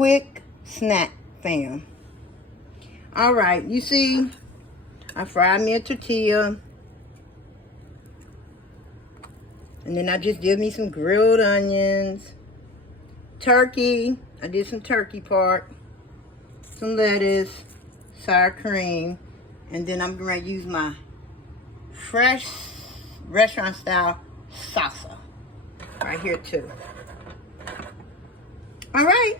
quick snack, fam. All right, you see, I fried me a tortilla. And then I just did me some grilled onions. Turkey, I did some turkey part. Some lettuce, sour cream. And then I'm going to use my fresh restaurant style salsa right here too. All right.